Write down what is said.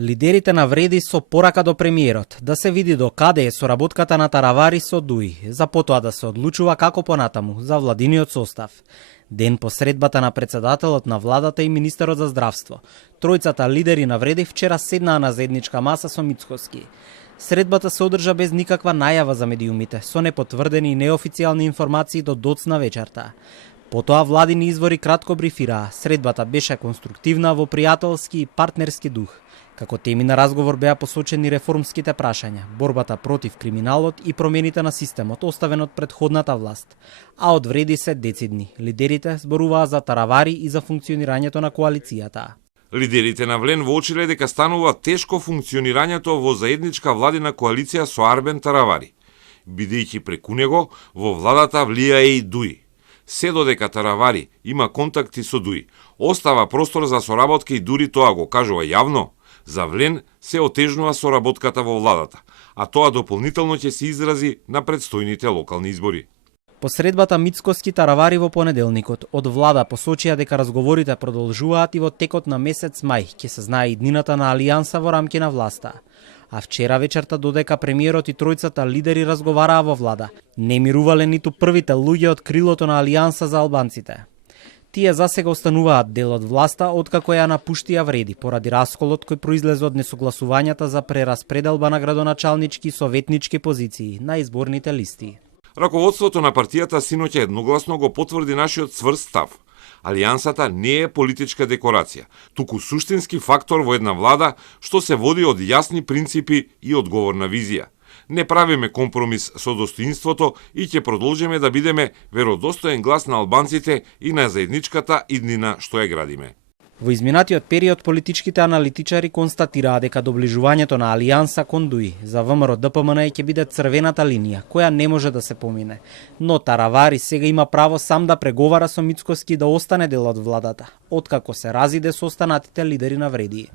Лидерите на вреди со порака до премиерот да се види до каде е соработката на Таравари со ДУИ, за потоа да се одлучува како понатаму за владиниот состав. Ден по средбата на председателот на владата и министерот за здравство, тројцата лидери на вреди вчера седнаа на заедничка маса со Мицкоски. Средбата се одржа без никаква најава за медиумите, со непотврдени и неофицијални информации до доцна вечерта. Потоа владини извори кратко брифираа. Средбата беше конструктивна во пријателски и партнерски дух. Како теми на разговор беа посочени реформските прашања, борбата против криминалот и промените на системот оставен од претходната власт. А од вреди се децидни. Лидерите зборуваа за Таравари и за функционирањето на коалицијата. Лидерите навлен воочиле дека станува тешко функционирањето во заедничка владина коалиција со Арбен Таравари, бидејќи преку него во владата влијае и ДУИ. Се додека Таравари има контакти со ДУИ, остава простор за соработка и дури тоа го кажува јавно, за влен се отежнува соработката во владата, а тоа дополнително ќе се изрази на предстојните локални избори. По средбата Мицкоски Таравари во понеделникот од влада посочија дека разговорите продолжуваат и во текот на месец мај ќе се знае иднината на алијанса во рамки на власта. А вчера вечерта додека премиерот и тројцата лидери разговараа во влада, не мирувале ниту првите луѓе од крилото на Алијанса за албанците. Тие засега остануваат дел од власта откако ја напуштија вреди поради расколот кој произлезе од несогласувањата за прераспределба на градоначалнички и советнички позиции на изборните листи. Раководството на партијата синоќа едногласно го потврди нашиот цврст став. Алијансата не е политичка декорација, туку суштински фактор во една влада што се води од јасни принципи и одговорна визија. Не правиме компромис со достоинството и ќе продолжиме да бидеме веродостоен глас на албанците и на заедничката иднина што ја градиме. Во изминатиот период политичките аналитичари констатираа дека доближувањето на Алијанса кон ДУИ за ВМРО ДПМН ќе биде црвената линија која не може да се помине. Но Таравари сега има право сам да преговара со Мицкоски да остане дел од владата, откако се разиде со останатите лидери на вреди.